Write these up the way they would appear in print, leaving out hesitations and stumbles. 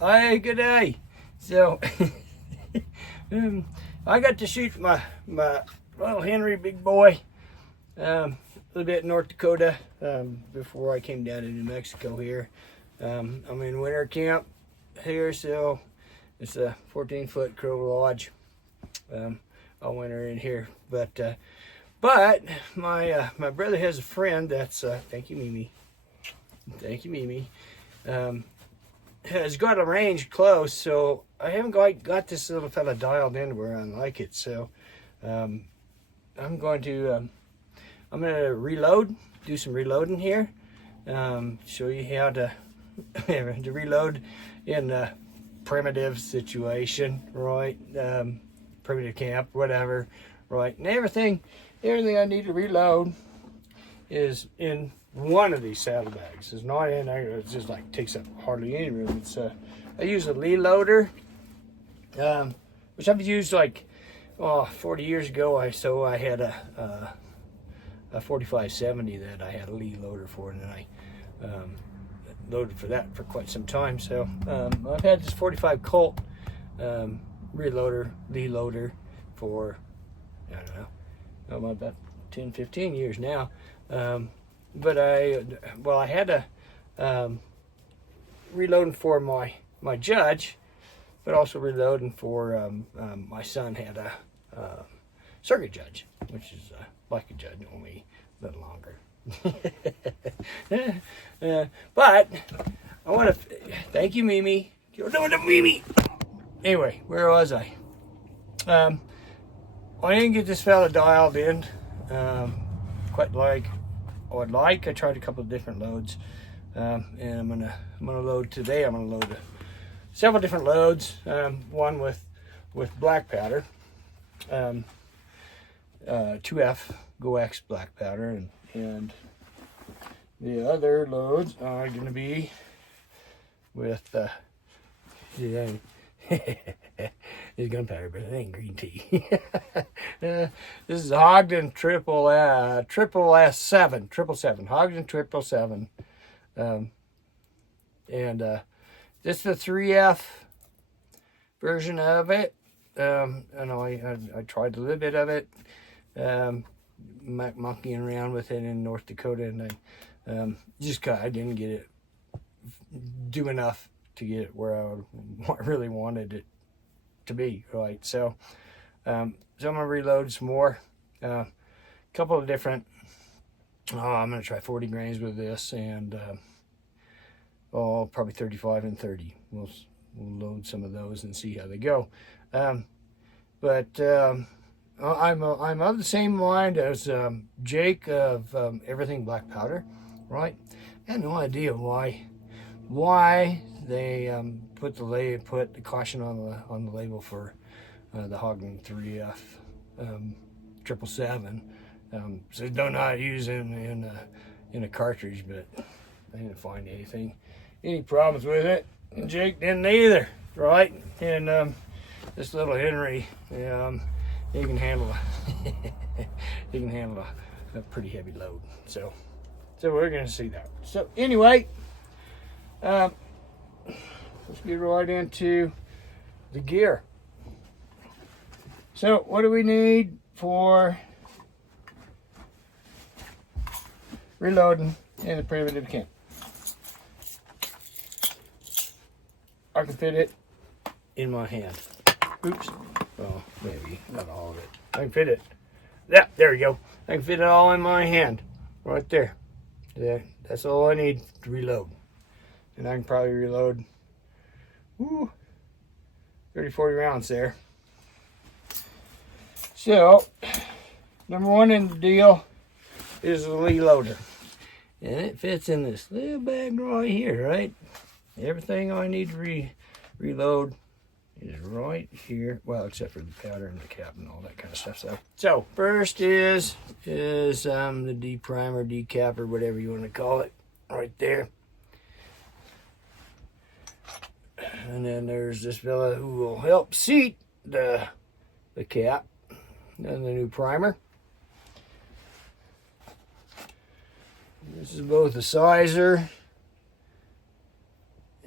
Hi, good day. So, I got to shoot my little Henry big boy a little bit in North Dakota before I came down to New Mexico here. I'm in winter camp here, so it's a 14-foot Crow Lodge. I'll winter in here, but my brother has a friend that's thank you, Mimi. Thank you, Mimi. Has got a range close, so I haven't quite got this little fella dialed in where I like it. So I'm going to reload, do some reloading here, show you how to to reload in a primitive situation, right? Primitive camp, whatever, right? And everything I need to reload is in one of these saddlebags. It's not in there. It just like takes up hardly any room. It's I use a Reloader, which I've used like 40 years ago. I had a 4570 that I had a Reloader for, and then I loaded for that for quite some time. So I've had this 45 Colt Reloader for I don't know about 10-15 years now. But I had a reloading for my judge, but also reloading for my son had a circuit judge, which is like a judge, only a little longer. But I want to thank you, Mimi. You're doing it, Mimi. Anyway, where was I? I didn't get this fella dialed in quite like I would like. I tried a couple of different loads, and I'm gonna load today. I'm gonna load several different loads. One with black powder, 2F Go X black powder, and the other loads are gonna be with it's gunpowder, but it ain't green tea. This is Ogden triple S7, Ogden 777. And this is the 3F version of it. And I tried a little bit of it, monkeying around with it in North Dakota, and I didn't get it do enough to get it where I really wanted it to be, right? So I'm gonna reload some more, couple of different I'm gonna try 40 grains with this, and probably 35 and 30. We'll load some of those and see how they go. But I'm of the same mind as Jake of Everything Black Powder, right? I had no idea why they put the caution on the label for the Ogden 3F 777. So do not use in a cartridge, but I didn't find any problems with it, and Jake didn't either, right? And this little Henry, he can handle a pretty heavy load. So we're gonna see that. So anyway. Let's get right into the gear. So what do we need for reloading in the primitive camp? I can fit it in my hand. Oops. Well, maybe not all of it. I can fit it. Yeah, there we go. I can fit it all in my hand. Right there. That's all I need to reload. And I can probably reload 30-40 rounds there. So number one in the deal is the Reloader, and it fits in this little bag right here, right? Everything I need to reload is right here, well, except for the powder and the cap and all that kind of stuff. So first is the D-primer, decap, or whatever you want to call it, right there. And then there's this fella who will help seat the cap and the new primer. This is both a sizer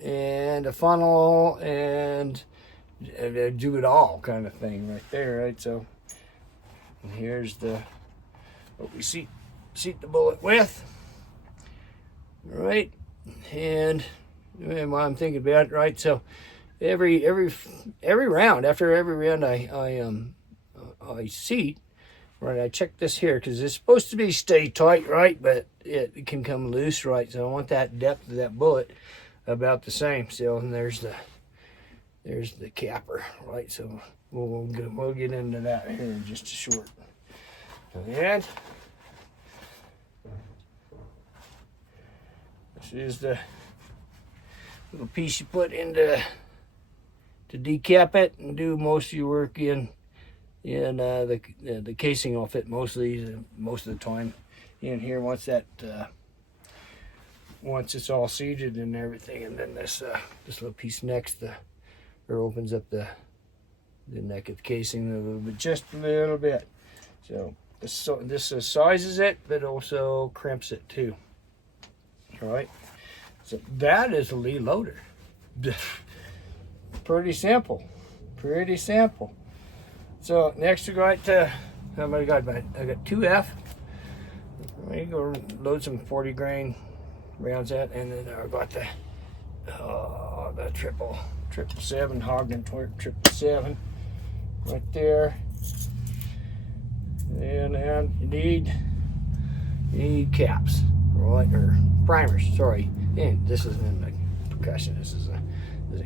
and a funnel and do it all kind of thing right there, right? So and here's what we seat the bullet with, right? And what I'm thinking about, right? So every round, after every round I seat, right? I check this here because it's supposed to stay tight, right? But it can come loose, right? So I want that depth of that bullet about the same. So and there's the capper, right? So we'll get into that here in just a short. And this is the little piece you put into to decap it and do most of your work in the casing will fit most of the time in here once it's all seated and everything. And then this little piece next opens up the neck of the casing a little bit, just a little bit. So this sizes it, but also crimps it too. All right. So that is a Lee loader. Pretty simple. So next we got I got 2F. We go load some 40 grain rounds at, and then I got the 777 Hogden 777 right there. And you need caps, right, or primers. Sorry, and this isn't a percussion. This is a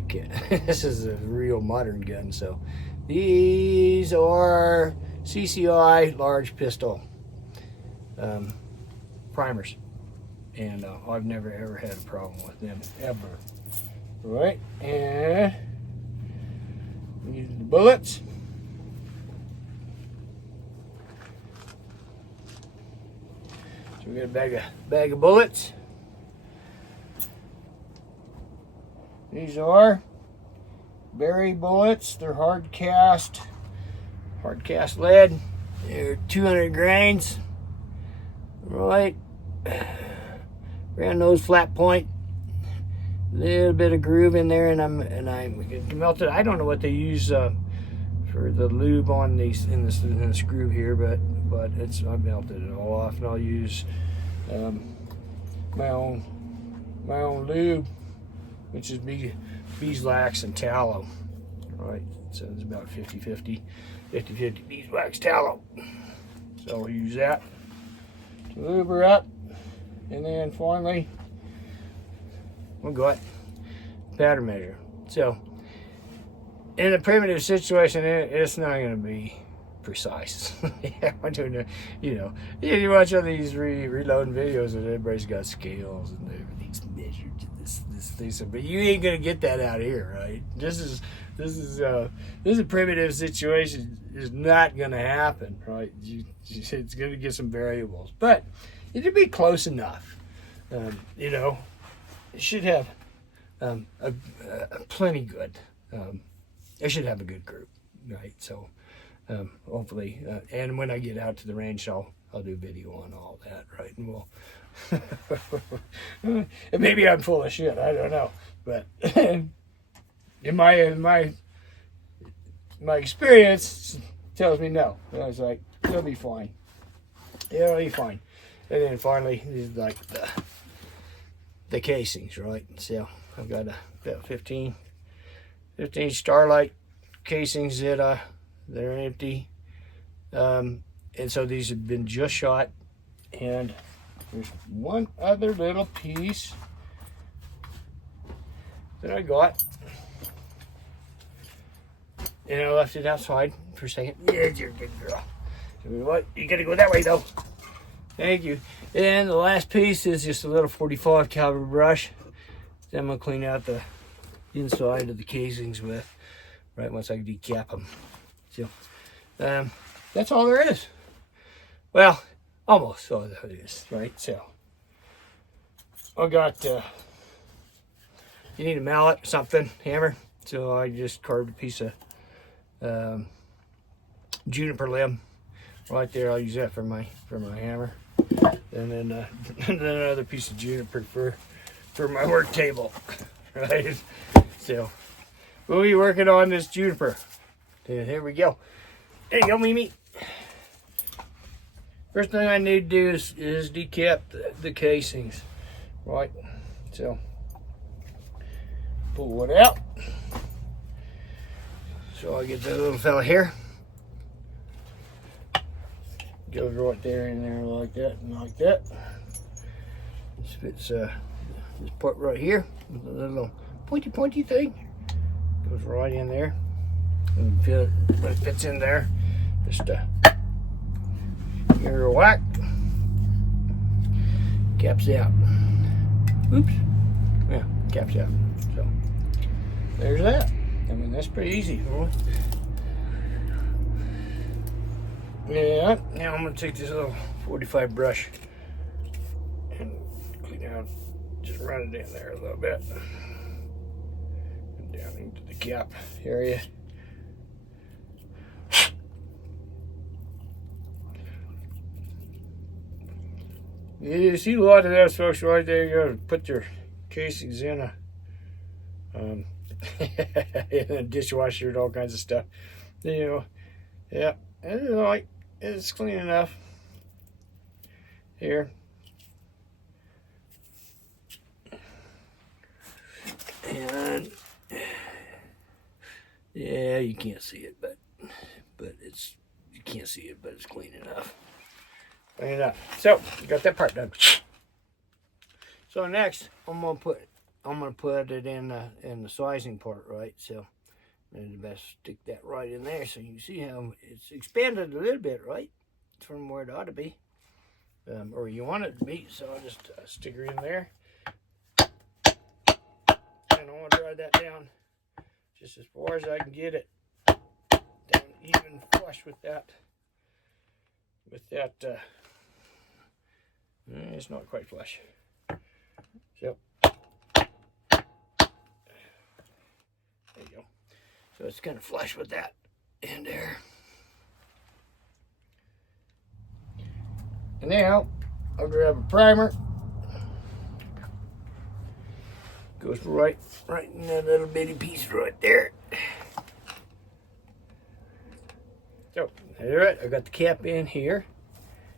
kit. This is a real modern gun. So these are CCI large pistol primers, and I've never ever had a problem with them ever. Right, and these are the bullets. So we got a bag of bullets. These are Berry bullets. They're hard cast lead. They're 200 grains. Right. Round nose, flat point. A little bit of groove in there, and I'm melted. I don't know what they use for the lube on these in the screw here, but I melted it all off, and I'll use my own lube, which is beeswax and tallow. Right, so it's about 50-50 beeswax tallow. So we'll use that to lube her up, and then finally we'll got powder measure. So in a primitive situation, it's not going to be precise. I don't know, you watch all these reloading videos and everybody's got scales and everything's measured to this thing, but you ain't gonna get that out here, right? This is a primitive situation. Is not gonna happen, right? It's gonna get some variables, but it'll be close enough. It should have a plenty good. It should have a good group, right? So hopefully, and when I get out to the range, I'll do video on all that, right? And we'll and maybe I'm full of shit, I don't know, but in my experience tells me no. And I was like, it'll be fine. It'll be fine. And then finally, these are like the casings, right? So I've got about 15 Starlight casings that they're empty, and so these have been just shot. And there's one other little piece that I got, and I left it outside for a second. Yeah, you're a good girl. So what? You gotta go that way though. Thank you. And the last piece is just a little 45 caliber brush that I'm gonna clean out the inside of the casings with, right, once I decap them. So that's all there is. Well, almost all that is, right? So I got you need a mallet or something, hammer. So I just carved a piece of juniper limb right there. I'll use that for my hammer, and then another piece of juniper for my work table. right? So we'll be working on this juniper. And here we go. There you go, Mimi. First thing I need to do is decap the casings, right? So pull it out. So I get that little fella here. Goes right there in there like that and like that. This fits this part right here with a little pointy thing. Goes right in there. And when it fits in there, just give her a whack. Caps out. Oops. Yeah, caps out. So there's that. I mean, that's pretty easy. Yeah, now I'm going to take this little 45 brush and clean out, just run it in there a little bit. And down into the cap area. You see a lot of that, folks, right there. You gotta put your casings in in a dishwasher and all kinds of stuff. You know, yeah, and it's clean enough here. And yeah, you can't see it, but you can't see it, but it's clean enough. Clean it up. So you got that part done. So next, I'm gonna put it in the sizing part, right? So and best stick that right in there, so you can see how it's expanded a little bit, right, from where it ought to be, or you want it to be. So I'll just stick her in there, and I want to drive that down just as far as I can get it down even flush with that. It's not quite flush. So there you go. So it's kind of flush with that in there. And now I'll grab a primer. Goes right in that little bitty piece right there. So there it. I got the cap in here,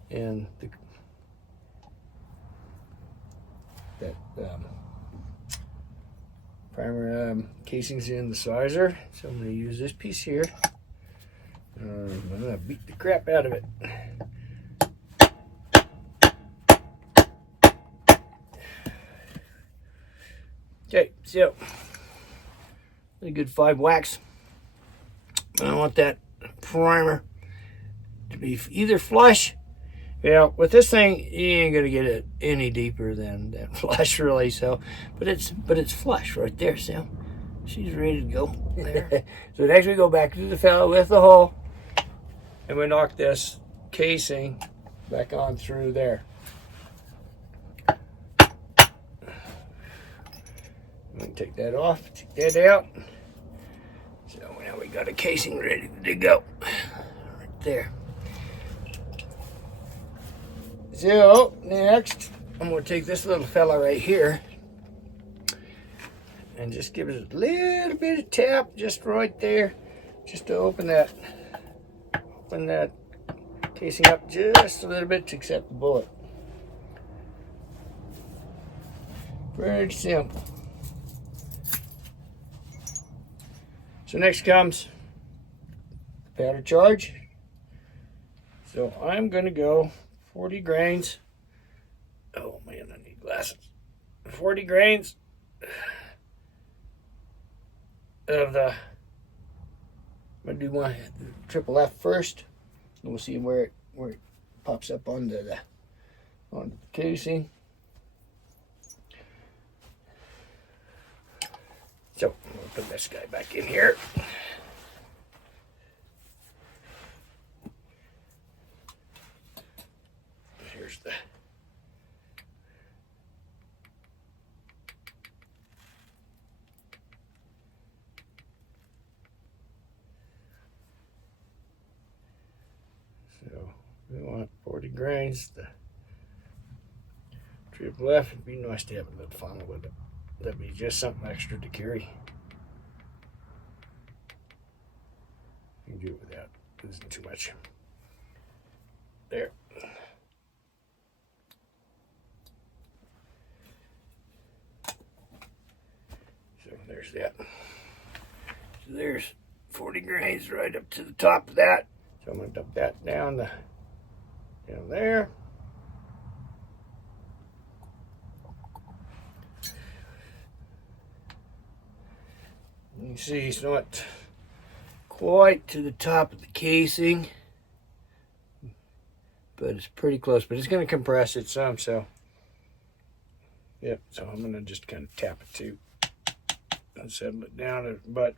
and that primer casing's in the sizer. So I'm going to use this piece here. I'm going to beat the crap out of it. Okay, so a good 5 whacks. I want that primer to be either flush. Yeah, with this thing, you ain't gonna get it any deeper than that flush, really. So, but it's flush right there. So, she's ready to go there. So next we go back to the fellow with the hole, and we knock this casing back on through there. We can take that off, take that out. So now we got a casing ready to go right there. So next, I'm going to take this little fella right here and just give it a little bit of tap just right there, just to open that casing up just a little bit to accept the bullet. Pretty simple. So next comes the powder charge. So I'm going to go 40 grains. Oh man, I need glasses. 40 grains of the. I'm going to do my triple F first. And we'll see where it pops up onto the casing. So I'm going to put this guy back in here. Here's the so we want 40 grains. The triple F, it'd be nice to have a little funnel with it. That'd be just something extra to carry. You can do it without. It isn't too much. There. So there's that. So there's 40 grains right up to the top of that. So I'm going to dump that down there. You can see it's not quite to the top of the casing, but it's pretty close. But it's going to compress it some, so yep. So I'm going to just kind of tap it too and settle it down. But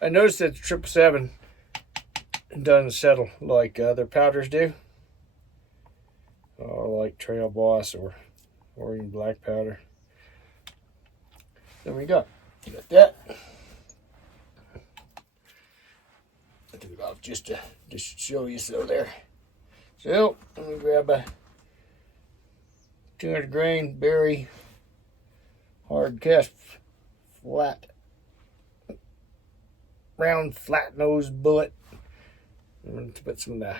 I noticed that the 777 doesn't settle like other powders do, or like Trail Boss or even black powder. There we go. Got that. I took it off just to show you so there. So let me grab a 200 grain berry hard cast flat round flat nose bullet. I'm going to put some of the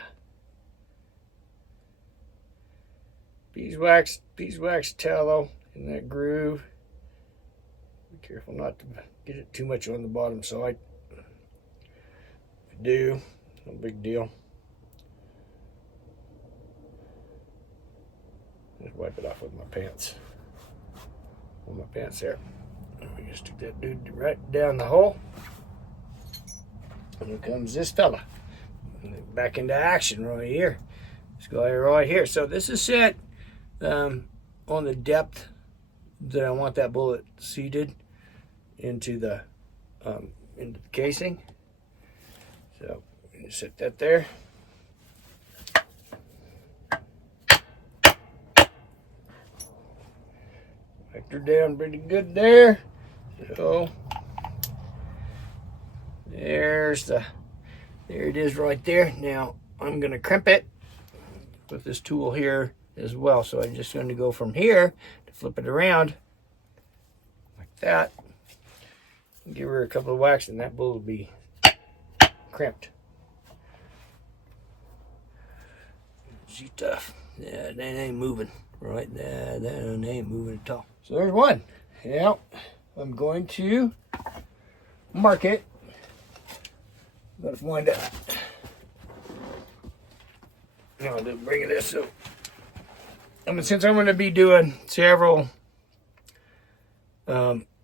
beeswax tallow in that groove. Be careful not to get it too much on the bottom side. If you do, no big deal. Just wipe it off with my pants. On my pants there. And we just stick that dude right down the hole. And here comes this fella. Back into action right here. This guy right here. So this is set on the depth that I want that bullet seated into the casing. So I'm gonna set that there. Vector down pretty good there. So there it is right there. Now I'm gonna crimp it with this tool here as well. So I'm just going to go from here to flip it around like that. Give her a couple of whacks and that bull will be crimped. She's tough. Yeah, that ain't moving right there. That ain't moving at all. So there's one. Now I'm going to mark it. Gotta find out. Now I'll just bring this up. Since I'm going to be doing several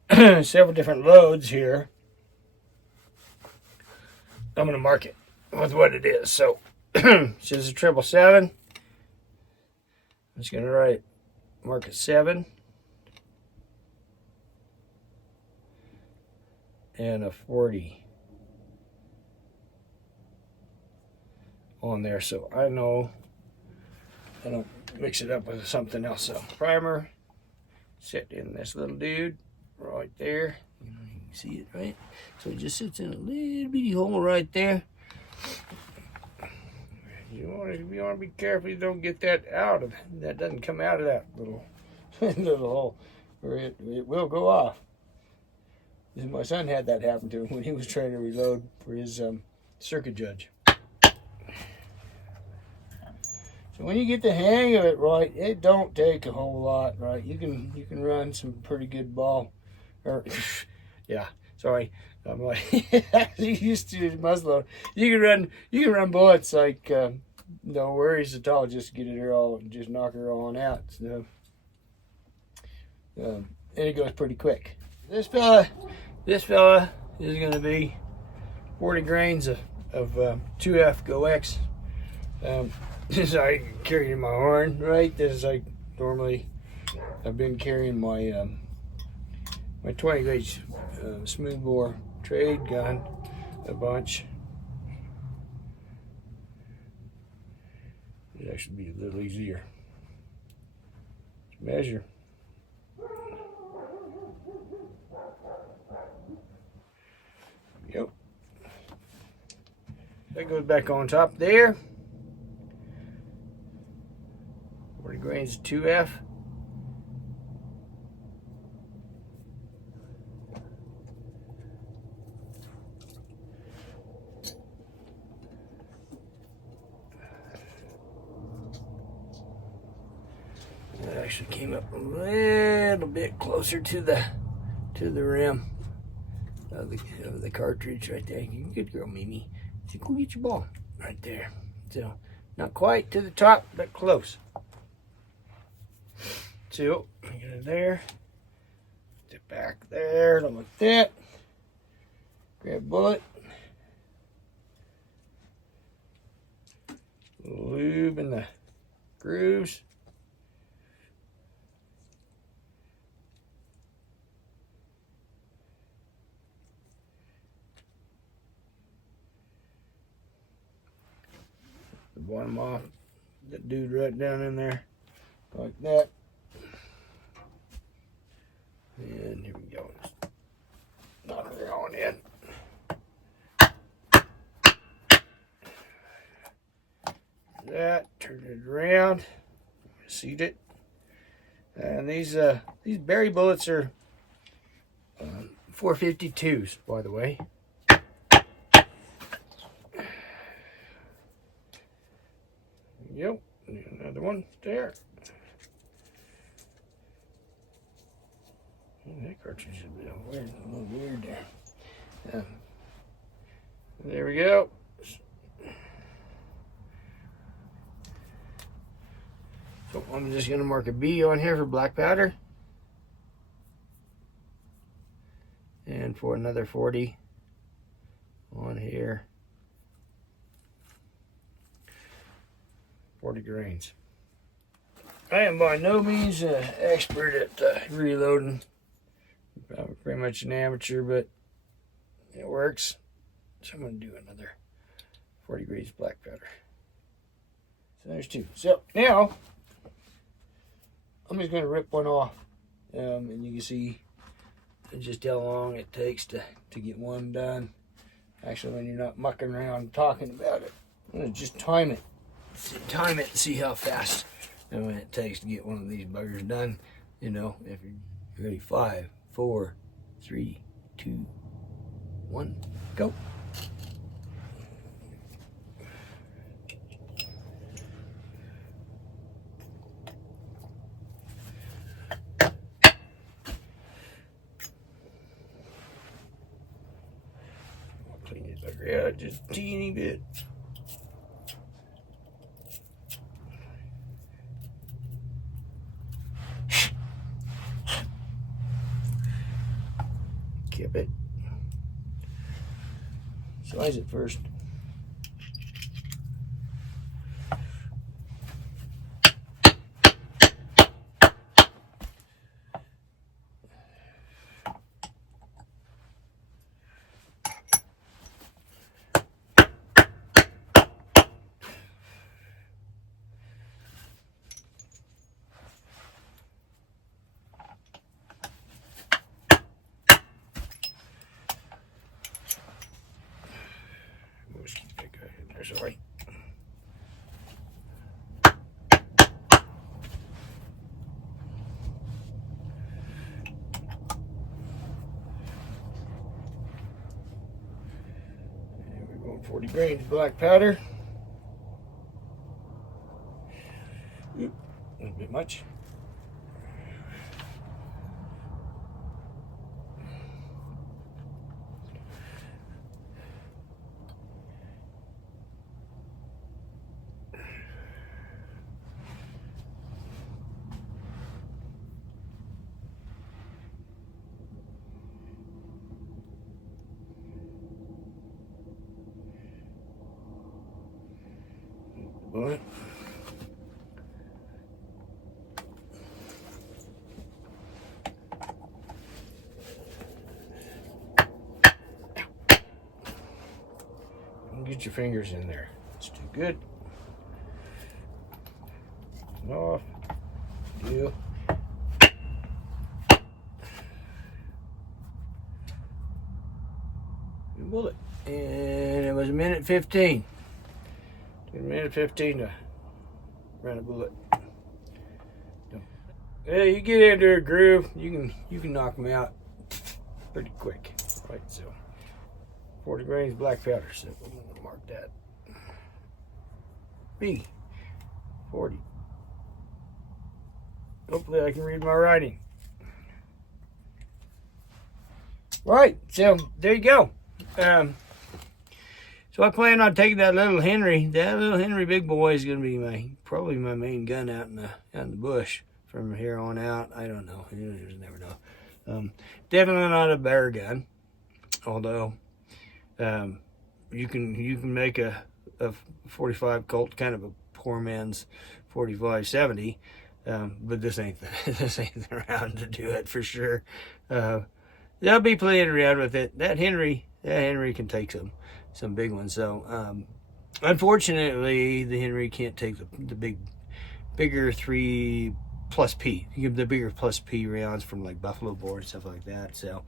different loads here, I'm going to mark it with what it is. So, this is a 777. I'm just going to mark it 7 and a 40 on there, so I know I don't mix it up with something else. So primer, set in this little dude right there. You can see it, right? So it just sits in a little bitty hole right there. You want to be careful you don't get that out of that. Doesn't come out of that little little hole, or it will go off. My son had that happen to him when he was trying to reload for his circuit judge. So when you get the hang of it right, it don't take a whole lot, right? You can run some pretty good ball, or yeah, sorry, I'm like used to muzzleloader. You can run bullets like no worries at all. Just get it all, just knock her on out. So, and it goes pretty quick. This fella is going to be 40 grains of 2F Go X. This I carry in my horn, right? This is like normally I've been carrying my my 20 gauge smoothbore trade gun a bunch. It actually be a little easier to measure. Yep. That goes back on top there. 40 grains of 2F. actually came up a little bit closer to the rim of the cartridge right there. Good girl, Mimi. So go get your ball right there. So not quite to the top, but close. So get it there. Get it back there, like that. Grab a bullet. Lube in the grooves. The bottom off. That dude right down in there. Like that. And here we go. Knock her on in. That, turn it around, seat it, and these berry bullets are 452s, by the way. Yep, another one there. That cartridge is a little weird there. There we go. So I'm just going to mark a B on here for black powder. And for another 40 on here. 40 grains. I am by no means an expert at reloading. I'm pretty much an amateur, but it works. So I'm going to do another 40 grains black powder. So there's two. So now I'm just going to rip one off, and you can see just how long it takes to get one done. Actually, when you're not mucking around talking about it, I'm going to just time it. Time it and see how fast it takes to get one of these buggers done. You know, if you're ready, 5, 4, 3, 2, 1, go. Clean this bugger out just a teeny bit. Keep it. Slice it first. Sorry. And we're going 40 grains black powder. Oop, a little bit much. Bullet. Don't get your fingers in there. It's too good. Off. Deal. Good bullet. And it was 1:15. Took 1:15 to run a bullet. Yeah, you get into a groove, you can knock them out pretty quick. Right, so 40 grains black powder. So I'm gonna mark that. B 40. Hopefully I can read my writing. Right, so there you go. So I plan on taking that little Henry. That little Henry big boy is going to be probably my main gun out in the bush from here on out. I don't know. You never know. Definitely not a bear gun, although you can make a 45 Colt kind of a poor man's 45-70, but this ain't the round to do it for sure. They'll be playing around with it. That Henry can take some big ones. So unfortunately, the Henry can't take the bigger 3 plus P. You give the bigger plus P rounds from like buffalo bore and stuff like that. So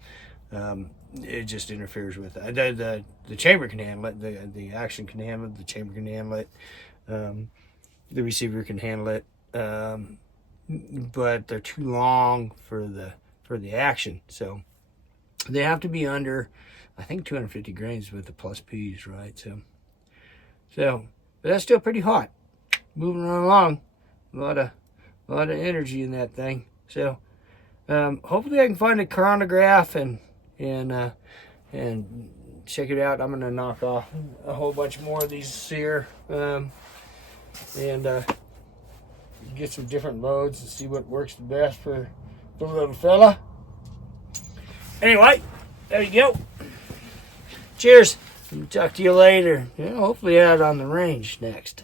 it just interferes with it. The chamber can handle it. The action can handle it. The chamber can handle it. The receiver can handle it. But they're too long for the action. So they have to be under, I think, 250 grains with the plus P's, right? So, but that's still pretty hot. Moving right along, a lot of energy in that thing. So, hopefully I can find a chronograph and check it out. I'm gonna knock off a whole bunch more of these here, and get some different loads and see what works the best for the little fella. Anyway, there you go. Cheers. Talk to you later. Hopefully out on the range next.